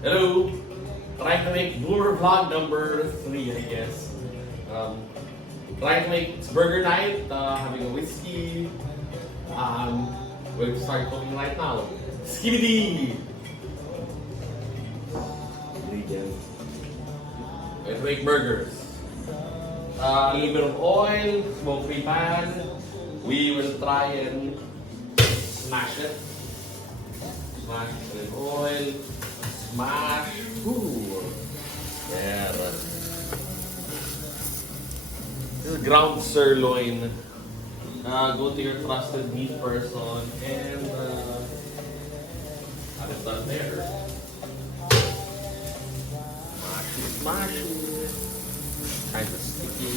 Hello! Trying to make Boomer vlog number 3, I guess. Trying to make it's burger night, having a whiskey. We'll start cooking right now. Skibidi! Ingredients. We're going to make burgers. A little bit of oil, smoke-free pan. We will try and smash it. Smash with oil. Smash. Ooh. There. This is ground sirloin. Go to your trusted meat person and have it done there. Smash it. Kind of sticky.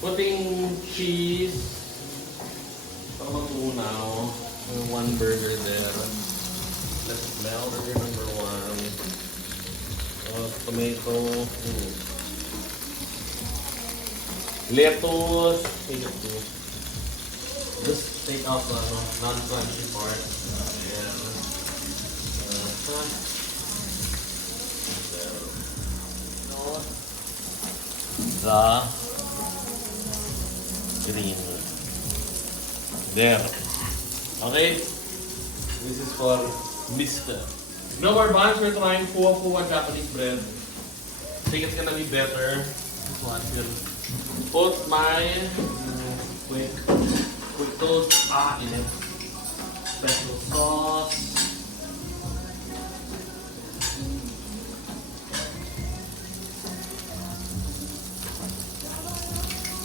Putting cheese. Para matunaw. One burger there. Let's smell burger number 1. Tomato. Lettuce. Take it too. Just take out the non-crunchy part. The green. There. Okay. This is for Mr. No more buns. We're trying fuwa Japanese bread. I think it's gonna be better. This one will put my quick toast in it. Special sauce.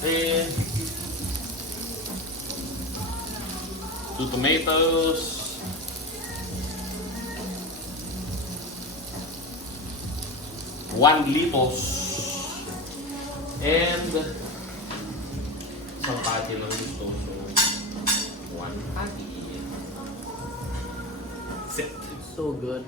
And 2 tomatoes. One litos. And isang patty lang gusto. So, 1 patty. Set. It's so good.